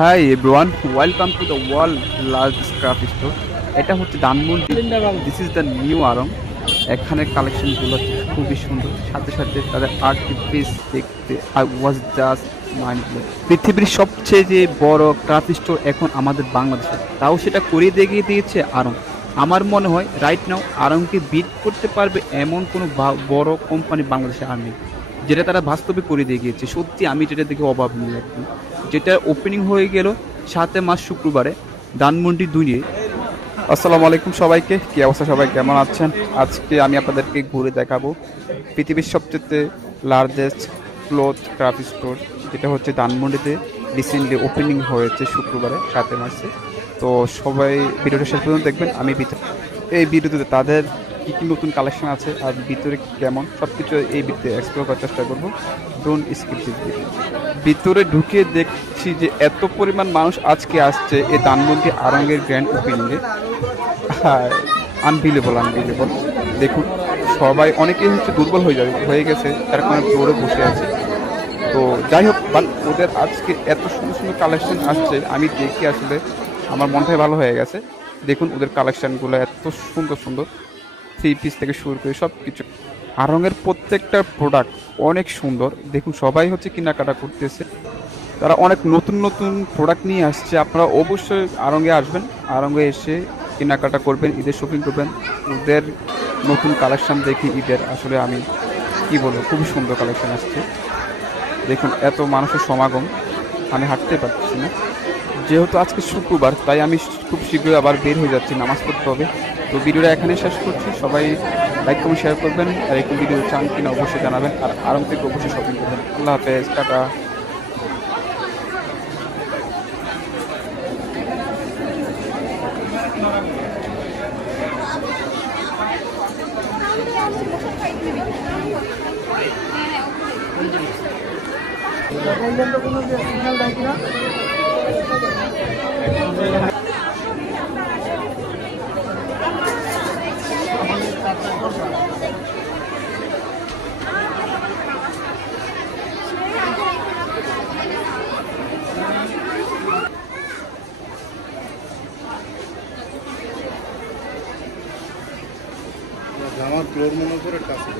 High everyone, welcome to the world largest craft store. এটা হচ্ছে Dhanmondi. This is the new Aarong. এখানের কালেকশনগুলো খুবই সুন্দর, সাথে সাথে তাদের আর্ট পিস দেখতে I was just mind blowing. পৃথিবীর সবচেয়ে যে বড় ক্রাফট স্টোর এখন আমাদের বাংলাদেশে, তাও সেটা করে দেখিয়ে দিয়েছে আরং। আমার মনে হয় রাইট নাও আরংকে বিট করতে পারবে এমন কোনো বড় কোম্পানি বাংলাদেশে আর নেই, যেটা তারা বাস্তবে করে দিয়ে গিয়েছে। সত্যি আমি যেটা দেখে অভাব নেই একদম। যেটা ওপেনিং হয়ে গেল 7 মার্চ শুক্রবারে ধানমন্ডি 2-এ। আসসালামু আলাইকুম সবাইকে, কি অবস্থা, সবাই কেমন আছেন? আজকে আমি আপনাদেরকে ঘুরে দেখাবো পৃথিবীর সবচেয়ে লার্জেস্ট ক্লথ ক্রাফট স্টোর, যেটা হচ্ছে ধানমন্ডিতে রিসেন্টলি ওপেনিং হয়েছে শুক্রবারে 7 মার্চে। তো সবাই ভিডিওটা শেষ পর্যন্ত দেখবেন। আমি এই ভিডিওতে তাদের কী কী নতুন কালেকশন আছে আর ভিতরে কেমন সব কিছু এই ভিডিওতে এক্সপ্লোর করার চেষ্টা করবো। Don't skip this video. ভিতরে ঢুকে দেখছি যে এত পরিমাণ মানুষ আজকে আসছে এই ধানমন্ডি আরঙের গ্র্যান্ড ওপেনিংয়ে। Unbelievable unbelievable. দেখুন সবাই, অনেকেই হচ্ছে দুর্বল হয়ে গেছে, তার কারণে ফ্লোরে বসে আছে। তো যাই হোক, বাট ওদের আজকে এত সুন্দর সুন্দর কালেকশন আসছে, আমি দেখি আসলে আমার মনটাই ভালো হয়ে গেছে। দেখুন ওদের কালেকশনগুলো এত সুন্দর সুন্দর, 3 পিস থেকে শুরু করে সব কিছু। আড়ংয়ের প্রত্যেকটা প্রোডাক্ট অনেক সুন্দর। দেখুন সবাই হচ্ছে কেনাকাটা করতেছে, তারা অনেক নতুন নতুন প্রোডাক্ট নিয়ে আসছে। আপনারা অবশ্যই আড়ংয়ে আসবেন, আড়ংয়ে এসে কেনাকাটা করবেন, ঈদের শপিং করবেন। ওদের নতুন কালেকশন দেখি ঈদের আসলে আমি কি বলবো, খুবই সুন্দর কালেকশন আসছে। দেখুন এত মানুষের সমাগম, আমি হাঁটতে পারছি না। যেহেতু আজকে শুক্রবার, তাই আমি খুব শীঘ্রই আবার বের হয়ে যাচ্ছি, নামাজ পড়তে হবে। তো ভিডিওটা এখানে শেষ করছি। সবাই লাইক কমেন্ট শেয়ার করবেন, আর একটু ভিডিও চান কিনা অবশ্যই জানাবেন, আর আরং থেকে অবশ্যই শপিং করবেন। আল্লাহ হাফেজ, টাটা। আমার ফ্লোর মনে করে কাছে